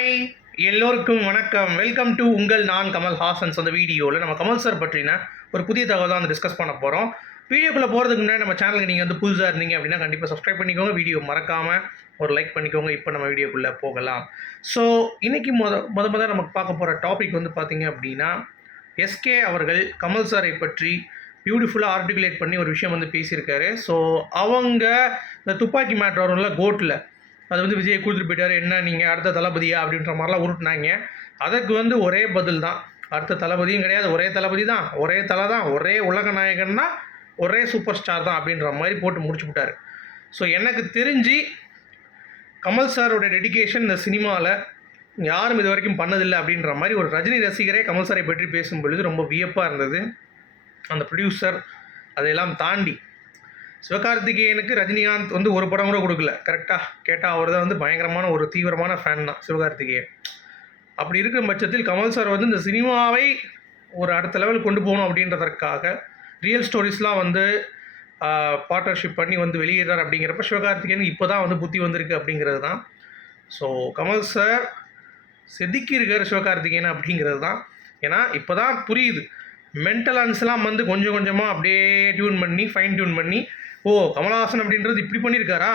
Hi எல்லோருக்கும் வணக்கம். Welcome to உங்கள் நான் கமல் ஹாசன்ஸ் அந்த வீடியோவில் நம்ம கமல் சார் பற்றின ஒரு புதிய தகவல் தான் வந்து டிஸ்கஸ் பண்ண போகிறோம் வீடியோக்குள்ளே போகிறதுக்கு முன்னாடி நம்ம சேனலுக்கு நீங்கள் வந்து புதுசாக இருந்தீங்க அப்படின்னா கண்டிப்பாக சப்ஸ்கிரைப் பண்ணிக்கோங்க. வீடியோ மறக்காமல் ஒரு லைக் பண்ணிக்கோங்க. இப்போ நம்ம வீடியோக்குள்ளே போகலாம். ஸோ இன்றைக்கி முத முத முத நமக்கு பார்க்க போகிற டாபிக் வந்து பார்த்தீங்க அப்படின்னா எஸ்கே அவர்கள் கமல் சாரை பற்றி பியூட்டிஃபுல்லாக ஆர்டிகுலேட் பண்ணி ஒரு விஷயம் வந்து பேசியிருக்காரு. ஸோ அவங்க இந்த துப்பாக்கி மேட்ரு வரும்ல கோட்டில் அது வந்து விஜய் கொடுத்துட்டு போயிட்டார். என்ன நீங்கள் அடுத்த தளபதியா அப்படின்ற மாதிரிலாம் உருட்டினாங்க. அதற்கு வந்து ஒரே பதில் தான். அடுத்த தளபதியும் கிடையாது. ஒரே தளபதி தான். ஒரே தலை தான். ஒரே உலக நாயகன்னா ஒரே சூப்பர் ஸ்டார் தான் அப்படின்ற மாதிரி போட்டு முடிச்சு விட்டார். ஸோ எனக்கு தெரிஞ்சு கமல் சாரோட டெடிகேஷன் இந்த சினிமாவில் யாரும் இது வரைக்கும் பண்ணதில்லை அப்படின்ற மாதிரி ஒரு ரஜினி ரசிகரே கமல் சாரை பற்றி பேசும் பொழுது ரொம்ப வியப்பாக இருந்தது. அந்த ப்ரொடியூசர் அதையெல்லாம் தாண்டி சிவகார்த்திகேயனுக்கு ரஜினிகாந்த் வந்து ஒரு படம் கூட கொடுக்கல. கரெக்டாக கேட்டால் அவர் தான் வந்து பயங்கரமான ஒரு தீவிரமான ஃபேன் தான் சிவகார்த்திகேயன். அப்படி இருக்கும் பட்சத்தில் கமல் சார் வந்து இந்த சினிமாவை ஒரு அடுத்த லெவல் கொண்டு போகணும் அப்படின்றதற்காக ரியல் ஸ்டோரிஸ்லாம் வந்து பார்ட்னர்ஷிப் பண்ணி வந்து வெளியிடுறார் அப்படிங்கிறப்ப சிவகார்த்திகேயன் இப்போ தான் வந்து புத்தி வந்திருக்கு அப்படிங்கிறது தான் ஸோ கமல் சார் செதுக்கி சிவகார்த்திகேயன் அப்படிங்கிறது தான் ஏன்னா இப்போ தான் புரியுது மென்டலன்ஸ்லாம் வந்து கொஞ்சம் கொஞ்சமாக அப்படியே டியூன் பண்ணி ஃபைன் டியூன் பண்ணி ஓ கமலஹாசன் அப்படின்றது இப்படி பண்ணியிருக்காரா?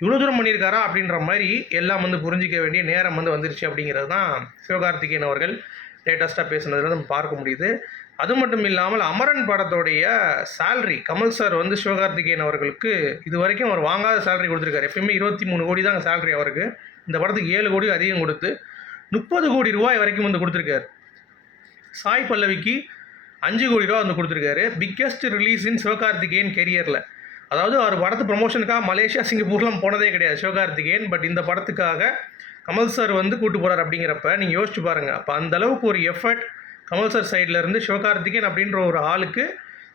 இவ்வளோ தூரம் பண்ணியிருக்காரா? அப்படின்ற மாதிரி எல்லாம் வந்து புரிஞ்சிக்க வேண்டிய நேரம் வந்து வந்துருச்சு அப்படிங்கிறது தான் சிவகார்த்திகேயன் அவர்கள் லேட்டஸ்ட்டாக பேசுனதில் நம்ம பார்க்க முடியுது. அது மட்டும் இல்லாமல் அமரன் படத்தோடைய சேல்ரி கமல் சார் வந்து சிவகார்த்திகேயன் அவர்களுக்கு இது வரைக்கும் அவர் வாங்காத சேல்ரி கொடுத்துருக்காரு. எப்பயுமே இருபத்தி மூணு கோடி தான் salary அவருக்கு. இந்த படத்துக்கு ஏழு கோடி அதிகம் கொடுத்து முப்பது கோடி ரூபாய் வரைக்கும் வந்து கொடுத்துருக்காரு. சாய் பல்லவிக்கு அஞ்சு கோடி ரூபா வந்து கொடுத்துருக்காரு. பிக்கெஸ்ட் ரிலீஸ் இன் சிவகார்த்திகேயன் கெரியரில் அதாவது அவர் படத்து ப்ரொமோஷனுக்காக மலேசியா சிங்கப்பூர்லாம் போனதே கிடையாது சிவகார்த்திகேயன். பட் இந்த படத்துக்காக கமல் சார் வந்து கூட்டு போகிறார் அப்படிங்கிறப்ப நீங்கள் யோசிச்சு பாருங்கள் அப்போ அந்த அளவுக்கு ஒரு எஃபர்ட் கமல் சார் சைடில் இருந்து சிவகார்த்திகேயன் அப்படின்ற ஒரு ஆளுக்கு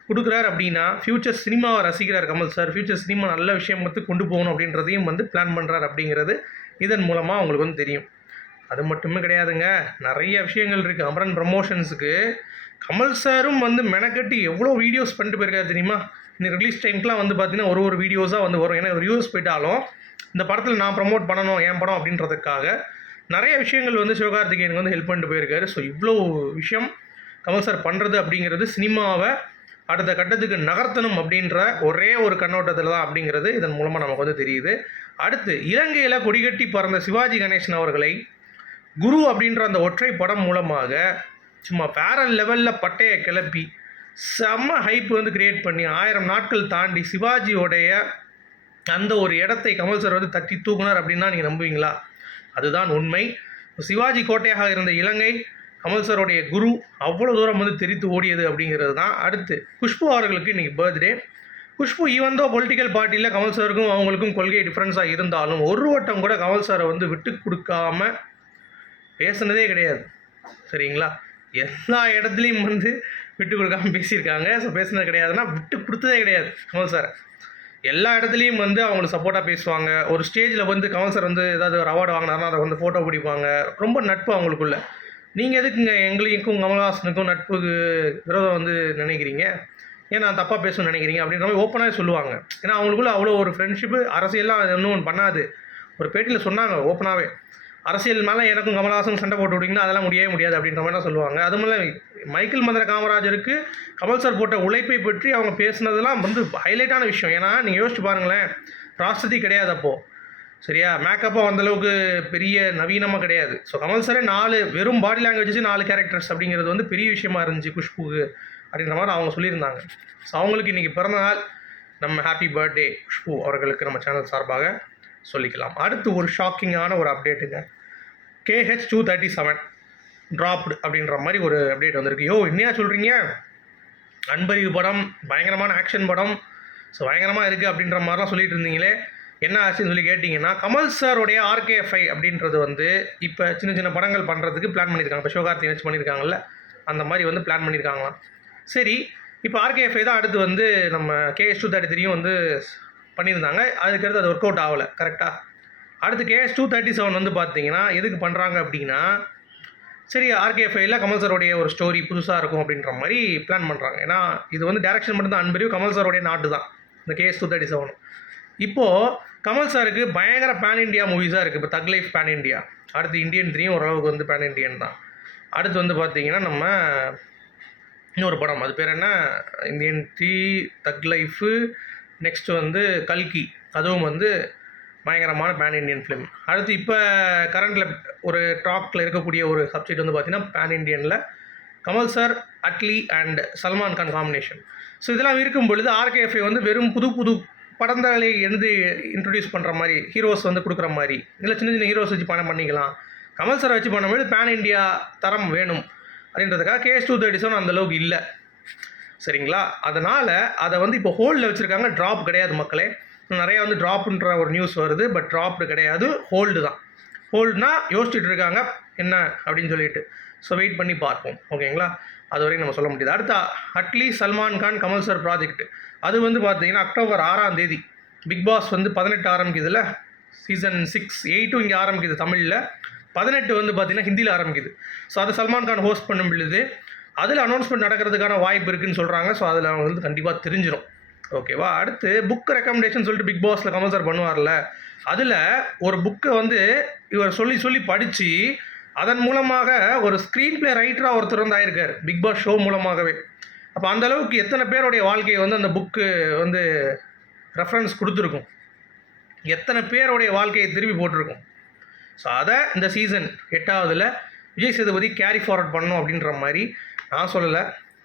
கொடுக்குறாரு அப்படின்னா ஃப்யூச்சர் சினிமாவை ரசிக்கிறார் கமல் சார் ஃப்யூச்சர் சினிமா நல்ல விஷயம் வந்து கொண்டு போகணும் அப்படின்றதையும் வந்து பிளான் பண்ணுறாரு அப்படிங்கிறது இதன் மூலமாக அவங்களுக்கு வந்து தெரியும். அது மட்டுமே கிடையாதுங்க. நிறைய விஷயங்கள் இருக்குது அமரன் ப்ரமோஷன்ஸுக்கு கமல் சாரும் வந்து மெனக்கட்டி எவ்வளோ வீடியோஸ் பண்ணிட்டு போயிருக்காரு தெரியுமா? இந்த ரிலீஸ் டைம்க்குலாம் வந்து பார்த்தீங்கன்னா ஒரு ஒரு வீடியோஸாக வந்து வரும். ஏன்னா வியூஸ் போயிட்டாலும் இந்த படத்தில் நான் ப்ரமோட் பண்ணணும் என் படம் அப்படின்றதுக்காக நிறைய விஷயங்கள் வந்து சிவகார்த்திகேயனுக்கு வந்து ஹெல்ப் பண்ணிட்டு போயிருக்காரு. ஸோ இவ்வளோ விஷயம் கமல் சார் பண்ணுறது அப்படிங்கிறது சினிமாவை அடுத்த கட்டத்துக்கு நகர்த்தணும் அப்படின்ற ஒரே ஒரு கண்ணோட்டத்தில் தான் அப்படிங்கிறது இதன் மூலமாக நமக்கு வந்து தெரியுது. அடுத்து இலங்கையில் கொடிகட்டி பறந்த சிவாஜி கணேசன் அவர்களை குரு அப்படின்ற அந்த ஒற்றை படம் மூலமாக சும்மா வேற லெவலில் பட்டையை கிளப்பி செம்ம ஹைப் வந்து கிரியேட் பண்ணி ஆயிரம் நாட்கள் தாண்டி சிவாஜியோடைய அந்த ஒரு இடத்தை கமல் சார் வந்து தட்டி தூக்குனார் அப்படின்னா நீங்கள் நம்புவீங்களா? அதுதான் உண்மை. சிவாஜி கோட்டையாக இருந்த இலங்கை கமல் சாருடைய குரு அவ்வளோ தூரம் வந்து தெரித்து ஓடியது அப்படிங்கிறது தான். அடுத்து குஷ்பு அவர்களுக்கு இன்றைக்கி பர்த்டே குஷ்பு ஈவந்தோ பொலிட்டிக்கல் பார்ட்டியில் கமல் சாருக்கும் அவங்களுக்கும் கொள்கை டிஃப்ரென்ஸாக இருந்தாலும் ஒரு வட்டம் கூட கமல் சாரை வந்து விட்டு கொடுக்காம பேசுனதே கிடையாது. சரிங்களா? எல்லா இடத்துலையும் வந்து விட்டு கொடுக்காம பேசியிருக்காங்க. ஸோ பேசுனது கிடையாதுன்னா விட்டு கொடுத்ததே கிடையாது. கமல் சார் எல்லா இடத்துலையும் வந்து அவங்களுக்கு சப்போர்ட்டாக பேசுவாங்க. ஒரு ஸ்டேஜில் வந்து கமல் சார் வந்து ஏதாவது ஒரு அவார்டு வாங்கினாருன்னா அதை வந்து ஃபோட்டோ பிடிப்பாங்க. ரொம்ப நட்பு அவங்களுக்குள்ள. நீங்கள் எதுக்குங்க எங்களுக்கும் கமல்ஹாசனுக்கும் நட்புக்கு விரோதம் வந்து நினைக்கிறீங்க? ஏன் நான் தப்பாக பேசணும்னு நினைக்கிறீங்க? அப்படின்ற மாதிரி ஓப்பனாகவே சொல்லுவாங்க. ஏன்னா அவங்களுக்குள்ள அவ்வளோ ஒரு ஃப்ரெண்ட்ஷிப்பு அரசியல்லாம் அது இன்னும் பண்ணாது. ஒரு பேட்டியில் சொன்னாங்க ஓப்பனாகவே அரசியல் மேலே எனக்கும் கமல்ஹாசன் சண்டை போட்டு விட்டிங்கன்னா அதெல்லாம் முடியவே முடியாது அப்படின்ற மாதிரி தான் சொல்லுவாங்க அதுவும் இல்லை மைக்கேல் மந்திர காமராஜருக்கு கமல் சார் போட்ட உழைப்பை பற்றி அவங்க பேசுனதெல்லாம் வந்து ஹைலைட்டான விஷயம். ஏன்னா நீங்கள் யோசிச்சு பாருங்களேன் ராஷ்டிரதி கிடையாது அப்போது சரியா? மேக்கப்பாக அந்தளவுக்கு பெரிய நவீனமாக கிடையாது. ஸோ கமல் சாரே நாலு வெறும் பாடி லாங்குவேஜஸ் நாலு கேரக்டர்ஸ் அப்படிங்கிறது வந்து பெரிய விஷயமா இருந்துச்சு குஷ்புக்கு அப்படின்ற மாதிரி அவங்க சொல்லியிருந்தாங்க. ஸோ அவங்களுக்கு இன்றைக்கி பிறந்த நாள் நம்ம ஹாப்பி பர்த்டே குஷ்பு அவர்களுக்கு நம்ம சேனல் சார்பாக சொல்லிக்கலாம். அடுத்து ஒரு ஷாக்கிங்கான ஒரு அப்டேட்டுங்க KH two thirty seven dropped அப்படின்ற மாதிரி ஒரு அப்டேட் வந்திருக்கு. யோ என்னையா சொல்கிறீங்க அன்பறிவு படம் பயங்கரமான ஆக்ஷன் படம். ஸோ பயங்கரமாக இருக்குது அப்படின்ற மாதிரிலாம் சொல்லிட்டு இருந்தீங்களே. என்ன ஆச்சுன்னு சொல்லி கேட்டிங்கன்னா கமல் சாருடைய ஆர்கேஎஃப்ஐ அப்படின்றது வந்து இப்போ சின்ன சின்ன படங்கள் பண்ணுறதுக்கு பிளான் பண்ணியிருக்காங்க. இப்போ சிவகார்த்தி வச்சு பண்ணியிருக்காங்கல்ல அந்த மாதிரி வந்து பிளான் பண்ணியிருக்காங்களாம். சரி இப்போ ஆர்கேஎஃப்ஐ தான் அடுத்து வந்து நம்ம கேஎஸ் டூ தேர்ட்டி த்ரீயும் வந்து பண்ணியிருந்தாங்க. அதுக்கடுத்து அது ஒர்க் அவுட் ஆகலை கரெக்டாக அடுத்து கேஎஸ் டூ தேர்ட்டி செவன் வந்து பார்த்தீங்கன்னா எதுக்கு பண்ணுறாங்க அப்படின்னா சரி ஆர்கேஎஃப்ஐல கமல் சாரோடைய ஒரு ஸ்டோரி புதுசாக இருக்கும் அப்படின்ற மாதிரி பிளான் பண்ணுறாங்க ஏன்னா இது வந்து டேரக்ஷன் மட்டும் தான் அன்பறிவு கமல் சாரோடைய நாட்டு தான் இந்த கேஎஸ் டூ தேர்ட்டி செவன். இப்போது கமல் சாருக்கு பயங்கர பேன் இண்டியா மூவிஸாக இருக்குது இப்போ தக் லைஃப் பேன் இண்டியா அடுத்து இந்தியன் த்ரீயும் ஓரளவுக்கு வந்து பேன் இண்டியன் தான். அடுத்து வந்து பார்த்தீங்கன்னா நம்ம இன்னொரு படம் அது பேர் என்ன? Indian three Thug Life next வந்து கல்கி அதுவும் வந்து பயங்கரமான பேன் இண்டியன் ஃபிலிம் அடுத்து இப்போ கரண்டில் ஒரு டாக்கில் இருக்கக்கூடிய ஒரு சப்ஜெக்ட் வந்து பார்த்தீங்கன்னா pan இண்டியனில் Kamal sir Atlee and Salman Khan combination so இதெல்லாம் இருக்கும் பொழுது ஆர்கேஎஃப்ஐ வந்து வெறும் புது புது படங்களை எழுந்து இன்ட்ரடியூஸ் பண்ணுற மாதிரி ஹீரோஸ் வந்து கொடுக்குற மாதிரி இல்லை சின்ன சின்ன ஹீரோஸ் வச்சு பணம் பண்ணிக்கலாம். கமல் சாரை வச்சு பண்ணும்போது பேன் இண்டியா தரம் வேணும் அப்படின்றதுக்காக கேஎஸ் டூ தேர்ட்டி செவன் அந்தளவுக்கு இல்லை. சரிங்களா? அதனால் அதை வந்து இப்போ ஹோல்டில் வச்சுருக்காங்க ட்ராப் கிடையாது மக்களே. நிறையா வந்து ட்ராப்புன்ற ஒரு நியூஸ் வருது பட் ட்ராப்டு கிடையாது ஹோல்டு தான். ஹோல்டுனா யோசிச்சுட்டு இருக்காங்க என்ன அப்படின்னு சொல்லிட்டு. ஸோ வெயிட் பண்ணி பார்ப்போம். ஓகேங்களா அது வரைக்கும் நம்ம சொல்ல முடியாது. அடுத்த அட்லி சல்மான் கான் கமல் சார் ப்ராஜெக்ட் அது வந்து பார்த்தீங்கன்னா அக்டோபர் ஆறாம் தேதி. பிக் பாஸ் வந்து பதினெட்டு ஆரம்பிக்குதுல்ல? சீசன் சிக்ஸ் எயிட்டும் இங்கே ஆரம்பிக்குது தமிழில். பதினெட்டு வந்து பார்த்தீங்கன்னா ஹிந்தியில் ஆரம்பிக்குது. ஸோ அதை சல்மான் கான் ஹோஸ்ட் பண்ணும் பொழுது அதில் அனௌன்ஸ்மெண்ட் நடக்கிறதுக்கான வாய்ப்பு இருக்குதுன்னு சொல்கிறாங்க ஸோ அதில் அவங்க வந்து கண்டிப்பாக தெரிஞ்சிடும் ஓகேவா அடுத்து புக் ரெக்கமெண்டேஷன் சொல்லிட்டு பிக் பாஸில் கமல் சார் பண்ணுவார்ல. அதில் ஒரு புக்கை வந்து இவர் சொல்லி சொல்லி படித்து அதன் மூலமாக ஒரு ஸ்க்ரீன் பிளே ரைட்டராக ஒருத்தர் வந்து ஆயிருக்கார் பிக் பாஸ் ஷோ மூலமாகவே. அப்போ அந்த அளவுக்கு எத்தனை பேருடைய வாழ்க்கையை வந்து அந்த புக்கு வந்து ரெஃபரன்ஸ் கொடுத்துருக்கும்? எத்தனை பேருடைய வாழ்க்கையை திருப்பி போட்டிருக்கும்? ஸோ அதை இந்த சீசன் எட்டாவதில் விஜய் சேதுபதி கேரி ஃபார்வர்ட் பண்ணணும் அப்படின்ற மாதிரி நான் சொல்லலை.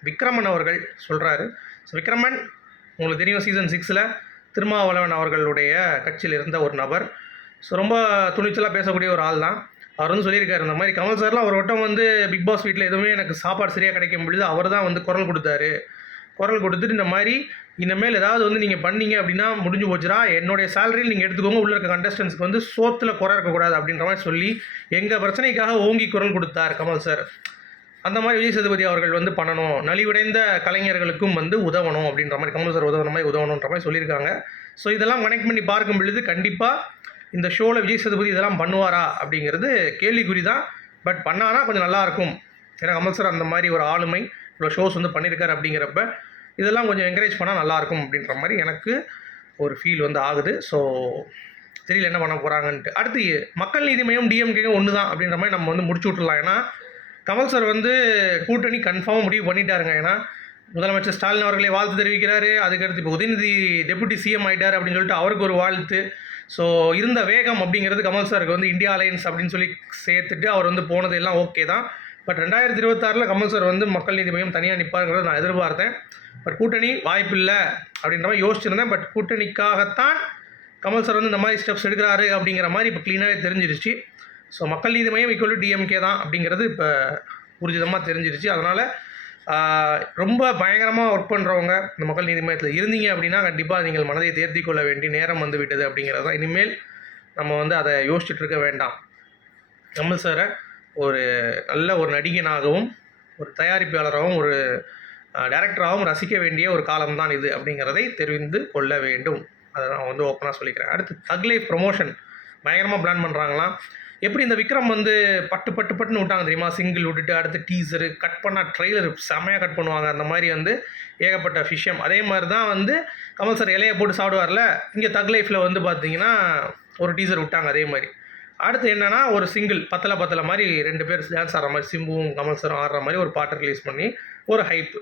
விக்ரமன் அவர்கள் சொல்கிறாரு ஸோ விக்ரமன் உங்களுக்கு தெரியும் சீசன் சிக்ஸில் திருமாவளவன் அவர்களுடைய கட்சியில் இருந்த ஒரு நபர். ஸோ ரொம்ப துணிச்சலாக பேசக்கூடிய ஒரு ஆள் தான். அவர் வந்து சொல்லியிருக்காரு இந்த மாதிரி கமல் சார்லாம் ஒரு வட்டம் வந்து பிக் பாஸ் வீட்டில் எதுவுமே எனக்கு சாப்பாடு சரியாக கிடைக்க முடியுது அவர் தான் வந்து குரல் கொடுத்தாரு. குரல் கொடுத்துட்டு இந்த மாதிரி இனிமேல் ஏதாவது வந்து நீங்கள் பண்ணீங்க அப்படின்னா முடிஞ்சு போச்சுரா என்னுடைய சேலரியில் நீங்கள் எடுத்துக்கோங்க. உள்ள இருக்க கண்டஸ்டன்ஸ்க்கு வந்து சோத்தில் குறை இருக்கக்கூடாது அப்படின்ற மாதிரி சொல்லி எங்கள் பிரச்சனைக்காக ஓங்கி குரல் கொடுத்தார் கமல் சார் அந்த மாதிரி விஜய் சேதுபதி அவர்கள் வந்து பண்ணணும். நலிவடைந்த கலைஞர்களுக்கும் வந்து உதவணும் அப்படின்ற மாதிரி கமல் சார் உதவுற மாதிரி உதவணுன்ற மாதிரி சொல்லியிருக்காங்க. ஸோ இதெல்லாம் கனெக்ட் பண்ணி பார்க்கும் பொழுது கண்டிப்பாக இந்த ஷோவில் விஜய் சேதுபதி இதெல்லாம் பண்ணுவாரா அப்படிங்கிறது கேள்விக்குறி தான் பட் பண்ணாரா கொஞ்சம் நல்லாயிருக்கும் ஏன்னா கமல் சார் அந்த மாதிரி ஒரு ஆளுமை இவ்வளோ ஷோஸ் வந்து பண்ணியிருக்காரு அப்படிங்கிறப்ப இதெல்லாம் கொஞ்சம் என்கரேஜ் பண்ணால் நல்லாயிருக்கும் அப்படின்ற மாதிரி எனக்கு ஒரு ஃபீல் வந்து ஆகுது. ஸோ தெரியல என்ன பண்ண போகிறாங்கன்ட்டு அடுத்து மக்கள் நீதி மையம் டிஎம்கேயும் ஒன்று தான் அப்படின்ற மாதிரி நம்ம வந்து முடிச்சு விட்டுலாம் ஏன்னா கமல் சார் வந்து கூட்டணி கன்ஃபார்மாக முடிவு பண்ணிட்டாருங்க. ஏன்னா முதலமைச்சர் ஸ்டாலின் அவர்களை வாழ்த்து தெரிவிக்கிறாரு. அதுக்கடுத்து இப்போ உதயநிதி டெபுட்டி சிஎம் ஆகிட்டார் அப்படின்னு சொல்லிட்டு அவருக்கு ஒரு வாழ்த்து. ஸோ இருந்த வேகம் அப்படிங்கிறது கமல் சாருக்கு வந்து இந்தியா அலையன்ஸ் அப்படின்னு சொல்லி சேர்த்துட்டு அவர் வந்து போனது எல்லாம் ஓகே தான். பட் ரெண்டாயிரத்தி இருபத்தாறில் கமல் சார் வந்து மக்கள் நீதி மையம் தனியாக நிற்பாருங்கிறத நான் எதிர்பார்த்தேன். பட் கூட்டணி வாய்ப்பில்லை அப்படின்ற மாதிரி யோசிச்சிருந்தேன். பட் கூட்டணிக்காகத்தான் கமல் சார் வந்து இந்த மாதிரி ஸ்டெப்ஸ் எடுக்கிறாரு அப்படிங்கிற மாதிரி இப்போ க்ளீனாகவே தெரிஞ்சிருச்சு. ஸோ மக்கள் நீதி மையம் ஈக்குவல் டிஎம்கே தான் அப்படிங்கிறது இப்போ ஊர்ஜிதமாக தெரிஞ்சிருச்சு. அதனால் ரொம்ப பயங்கரமாக ஒர்க் பண்ணுறவங்க இந்த மக்கள் நீதி மையத்தில் இருந்தீங்க அப்படின்னா கண்டிப்பாக நீங்கள் மனதை தேர்த்தி கொள்ள வேண்டிய நேரம் வந்து விட்டது அப்படிங்கிறது தான். இனிமேல் நம்ம வந்து அதை யோசிச்சுட்டு இருக்க வேண்டாம். கமல் சாரை ஒரு நல்ல ஒரு நடிகனாகவும் ஒரு தயாரிப்பாளராகவும் ஒரு டேரக்டராகவும் ரசிக்க வேண்டிய ஒரு காலம்தான் இது அப்படிங்கிறதை தெரிந்து கொள்ள வேண்டும். அதை நான் வந்து ஓப்பனாக சொல்லிக்கிறேன். அடுத்து தக்லை ப்ரொமோஷன் பயங்கரமாக பிளான் பண்ணுறாங்களாம் எப்படி இந்த விக்ரம் வந்து பட்டு பட்டு பட்டுன்னு விட்டாங்க தெரியுமா? சிங்கிள் விட்டுட்டு அடுத்து டீசரு கட் பண்ணால் ட்ரெய்லர் செமையாக கட் பண்ணுவாங்க. அந்த மாதிரி வந்து ஏகப்பட்ட விஷயம். அதே மாதிரி தான் வந்து கமல் சார் இலையை போட்டு சாப்பிடுவார்ல இங்கே தக் லைஃப்பில் வந்து பார்த்தீங்கன்னா ஒரு டீசர் விட்டாங்க அதே மாதிரி. அடுத்து என்னென்னா ஒரு சிங்கிள் பத்தலை பத்தலை மாதிரி ரெண்டு பேர் டான்ஸ் ஆடுற மாதிரி சிம்புவும் கமல் சாரும் ஆடுற மாதிரி ஒரு பாட்டை ரிலீஸ் பண்ணி ஒரு ஹைப்பு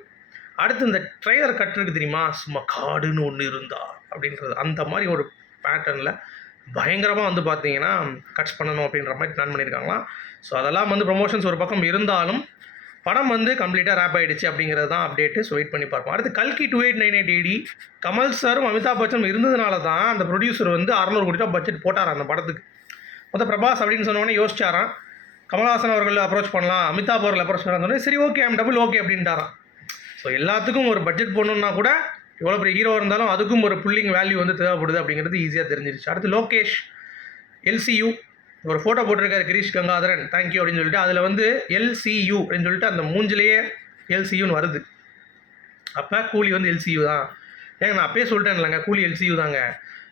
அடுத்து இந்த ட்ரெய்லர் கட் இருக்கு தெரியுமா? சும்மா காடுன்னு ஒன்று இருந்தா அப்படின்றது. அந்த மாதிரி ஒரு பேட்டர்னில் பயங்கரமாக வந்து பார்த்தீங்கன்னா கட்ஸ் பண்ணணும் அப்படின்ற மாதிரி பிளான் பண்ணியிருக்காங்களாம் ஸோ அதெல்லாம் வந்து ப்ரொமோஷன்ஸ் ஒரு பக்கம் இருந்தாலும் படம் வந்து கம்ப்ளீட்டாக ரேப் ஆகிடுச்சு அப்படிங்கிறது தான் அப்டேட்டு ஸோ வெயிட் பண்ணி பார்ப்போம். அடுத்து கல்கி two eight nine eight AD Kamal சாரும் அமிதாப் பச்சனும் இருந்ததுனால தான் அந்த ப்ரொடியூசர் வந்து அறநூறு கோடி ரூபா பட்ஜெட் போட்டார் அந்த படத்துக்கு. மொத்தம் பிரபாஸ் அப்படின்னு சொன்னோடனே யோசிச்சாராம். கமல்ஹாசன் அவர்கள் அப்ரோச் பண்ணலாம் அமிதாப் அவர்கள் அப்ரோச் பண்ணலாம் சரி ஓகே ஐம் டபுள் ஓகே அப்படின்ட்டாராம். ஸோ எல்லாத்துக்கும் ஒரு பட்ஜெட் போடணுன்னா கூட எவ்வளோ பெரிய ஹீரோ இருந்தாலும் அதுக்கும் ஒரு புல்லிங் வேல்யூ வந்து தேவைப்படுது அப்படிங்கிறது ஈஸியாக தெரிஞ்சிருச்சு. அடுத்து லோகேஷ் எல்சியூ ஒரு ஃபோட்டோ போட்டிருக்காரு கிரீஷ் கங்காதரன். தேங்க்யூ அப்படின்னு சொல்லிட்டு அதில் வந்து எல்சியூ அப்படின்னு சொல்லிட்டு அந்த மூஞ்சிலேயே எல்சியூன்னு வருது. அப்போ கூலி வந்து எல்சியூ தான். ஏங்க நான் அப்பயே சொல்லிட்டேன் இல்லைங்க கூலி எல்சியூ தாங்க.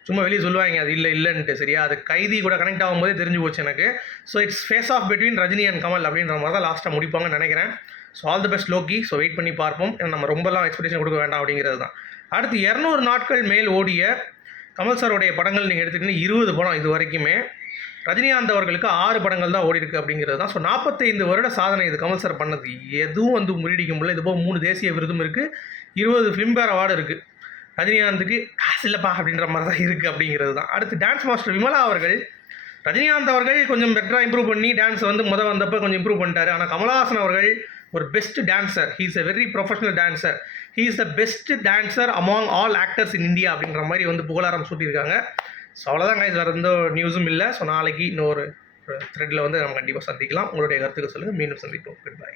சும்மா வெளியே சொல்லுவாங்க அது இல்லை இல்லைன்ட்டு சரியா? அது கைதி கூட கனெக்ட் ஆகும்போதே தெரிஞ்சு போச்சு எனக்கு. So it's face off between Rajini and Kamal அப்படின்ற மாதிரி தான் லாஸ்ட்டாக முடிப்பாங்கன்னு நினைக்கிறேன். So all the best Lokki so wait பண்ணி பார்ப்போம். ஏன்னா நம்ம ரொம்பலாம் எக்ஸ்பெக்டேஷன் கொடுக்க வேண்டாம் அப்படிங்கிறது தான். அடுத்து இரநூறு நாட்கள் மேல் ஓடிய கமல் சாருடைய படங்கள் நீங்கள் எடுத்துக்கிட்டீங்கன்னா இருபது படம் இது வரைக்குமே. ரஜினிகாந்த் அவர்களுக்கு ஆறு படங்கள் தான் ஓடி இருக்கு அப்படிங்கிறது தான். ஸோ நாற்பத்தைந்து வருட சாதனை இது கமல் சார் பண்ணது. எதுவும் வந்து முறியடிக்க முடியல. இது போக மூணு தேசிய விருதும் இருக்குது இருபது ஃபிலிம்பேர் அவார்டு இருக்குது ரஜினிகாந்துக்கு காசு இல்லைப்பா அப்படின்ற மாதிரி தான் இருக்குது அப்படிங்கிறது தான். அடுத்து டான்ஸ் மாஸ்டர் விமலா அவர்கள். ரஜினிகாந்த் அவர்கள் கொஞ்சம் பெட்டராக இம்ப்ரூவ் பண்ணி டான்ஸ் வந்து முத வந்தப்போ கொஞ்சம் இம்ப்ரூவ் பண்ணிட்டார். ஆனால் கமலஹாசன் அவர்கள் ஒரு best dancer he is a very professional dancer he is the best dancer among all actors in India அப்படின்ற மாதிரி வந்து புகழாரம் சூட்டியிருக்காங்க. ஸோ அவ்வளோதான் கைஸ் வேறு எந்த நியூஸும் இல்லை. ஸோ நாளைக்கு இன்னொரு த்ரெட்டில் வந்து நம்ம கண்டிப்பாக சந்திக்கலாம். உங்களுடைய கருத்துக்கள் சொல்லுங்கள் மீண்டும் சந்திப்போம். Good bye